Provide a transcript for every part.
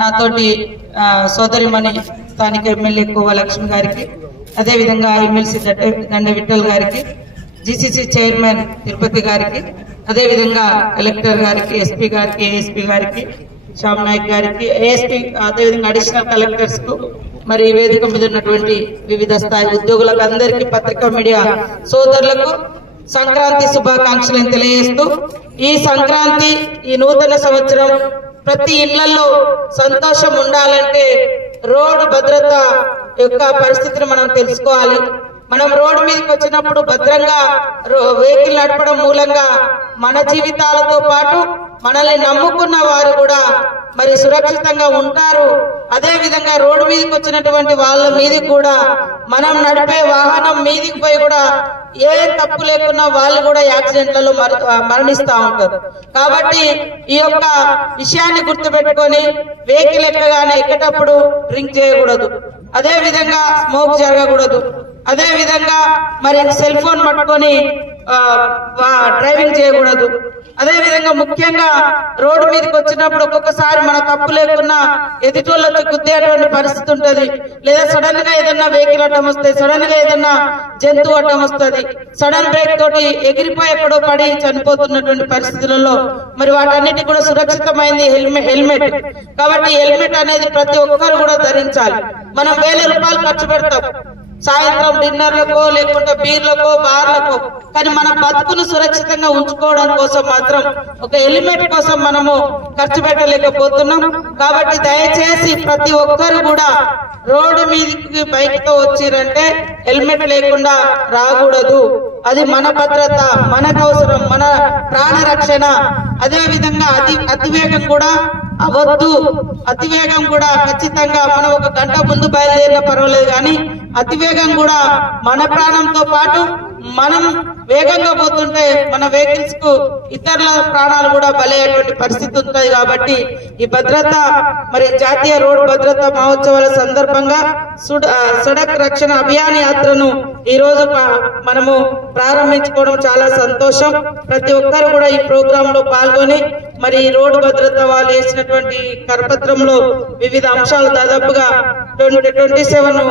నాతోటి సోదరిమణి స్థానిక ఎమ్మెల్యే కోవ లక్ష్మి గారికి, అదేవిధంగా ఎమ్మెల్సీ దండ విఠల్ గారికి, జీసీసీ చైర్మన్ తిరుపతి గారికి, అదేవిధంగా కలెక్టర్ గారికి, ఎస్పీ గారికి, ఏఎస్పీ గారికి, శ్యామ్ నాయక్ గారికి, ఏఎస్పీ, అదేవిధంగా అడిషనల్ కలెక్టర్స్ కు, మరి వేదిక మీద ఉన్నటువంటి వివిధ స్థాయి ఉద్యోగులకు అందరికీ, పత్రికా మీడియా సోదరులకు సంక్రాంతి శుభాకాంక్షలను తెలియజేస్తూ, ఈ సంక్రాంతి, ఈ నూతన సంవత్సరం ప్రతి ఇళ్లలో సంతోషం ఉండాలంటే రోడ్డు భద్రత యొక్క పరిస్థితిని మనం తెలుసుకోవాలి. మనం రోడ్డు మీదకి వచ్చినప్పుడు భద్రంగా వెహికల్ నడపడం మూలంగా మన జీవితాలతో పాటు మనల్ని నమ్ముకున్న వారు కూడా మరి సురక్షితంగా ఉంటారు. అదే విధంగా రోడ్డు మీదకి వచ్చినటువంటి వాళ్ళ మీదకి కూడా మనం నడిపే వాహనం మీదకి పోయి కూడా ఏ తప్పు లేకున్నా వాళ్ళు కూడా యాక్సిడెంట్లలో మరణిస్తూ ఉంటారు. కాబట్టి ఈ యొక్క విషయాన్ని గుర్తుపెట్టుకొని వెహికల్ ఎక్కేటప్పుడు డ్రింక్ చేయకూడదు, అదే విధంగా స్మోక్ జరగకూడదు, అదే విధంగా మరి సెల్ ఫోన్ పట్టుకొని డ్రైవింగ్ చేయకూడదు. అదే విధంగా ముఖ్యంగా రోడ్డు మీదకి వచ్చినప్పుడు ఒక్కొక్కసారి మన తప్పు లేకున్నా ఎదుటోళ్ళకి గుద్దేటువంటి పరిస్థితి ఉంటది, లేదా సడన్ గా ఏదన్నా వెహికల్ అడ్డం వస్తుంది, సడన్ గా ఏదన్నా జంతువు అడ్డం వస్తుంది, సడన్ బ్రేక్ తోటి ఎగిరిపోయి ఎక్కడో పడి చనిపోతున్నటువంటి పరిస్థితులలో మరి వాటన్నిటి కూడా సురక్షితమైంది హెల్మెట్. కాబట్టి హెల్మెట్ అనేది ప్రతి ఒక్కరు కూడా ధరించాలి. మనం 1000 రూపాయలు ఖర్చు పెడతాం సాయంత్రం డిన్నర్లకో లేకుంటే బీర్లకో బార్లకో, కానీ మన బతుకును సురక్షితంగా ఉంచుకోవడం కోసం మాత్రం ఒక హెల్మెట్ కోసం మనము ఖర్చు పెట్టలేకపోతున్నాం. కాబట్టి దయచేసి ప్రతి ఒక్కరు కూడా రోడ్డు మీదకి బైక్ తో వచ్చిరంటే హెల్మెట్ లేకుండా రాకూడదు. అది మన భద్రత, మనకు అవసరం, మన ప్రాణ రక్షణ. అదే విధంగా అతివేగం కూడా అవద్దు. అతివేగం కూడా ఖచ్చితంగా మనం 1 గంట ముందు బయలుదేరినా పర్వాలేదు, కానీ అతివేగం కూడా మన ప్రాణంతో పాటు మనం వేగంగా పోతుంటే మన వెహికల్స్ కు ఇతరుల ప్రాణాలు కూడా బలయ్యేటువంటి పరిస్థితి ఉంటుంది. కాబట్టి ఈ భద్రత మరి జాతీయ రోడ్డు భద్రతా మహోత్సవాల సందర్భంగా సడక్ రక్షణ అభియాన్ యాత్రను ఈ రోజు మనము ప్రారంభించుకోవడం చాలా సంతోషం. ప్రతి ఒక్కరు కూడా ఈ ప్రోగ్రామ్ లో పాల్గొని మరి రోడ్డు భద్రత వాళ్ళు వేసినటువంటి కరపత్రంలో వివిధ అంశాలు దాదాపుగా 27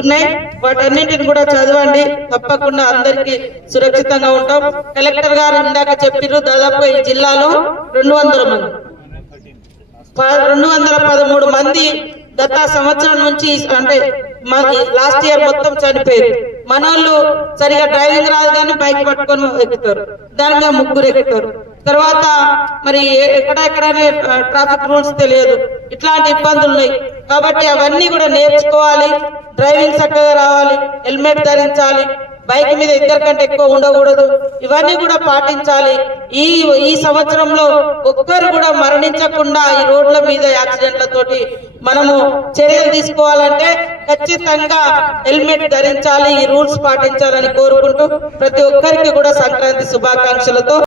ఉన్నాయి. వాటన్నింటిని కూడా చదవండి, తప్పకుండా అందరికీ సురక్షితంగా ఉంటాం. కలెక్టర్ గారు ఇందాక చెప్పారు, దాదాపు ఈ జిల్లాలో 213 మంది గత సంవత్సరం నుంచి, అంటే లాస్ట్ ఇయర్ మొత్తం చనిపోయారు. మనోళ్ళు సరిగా డ్రైవింగ్ రాదు కానీ బైక్ పట్టుకొని ఎక్కుతారు, దాని మీద 3 ఎక్కుతారు. తర్వాత మరి ఎక్కడెక్కడనే ట్రాఫిక్ రూల్స్ తెలియదు, ఇట్లాంటి ఇబ్బందులు ఉన్నాయి. కాబట్టి అవన్నీ కూడా నేర్చుకోవాలి, డ్రైవింగ్ చక్కగా రావాలి, హెల్మెట్ ధరించాలి, బైక్ మీద 2 కంటే ఎక్కువ ఉండకూడదు, ఇవన్నీ కూడా పాటించాలి. ఈ సంవత్సరంలో ఒక్కరు కూడా మరణించకుండా ఈ రోడ్ల మీద యాక్సిడెంట్లతోటి మనము చర్యలు తీసుకోవాలంటే ఖచ్చితంగా హెల్మెట్ ధరించాలి, ఈ రూల్స్ పాటించాలని కోరుకుంటూ ప్రతి ఒక్కరికి కూడా సంక్రాంతి శుభాకాంక్షలతో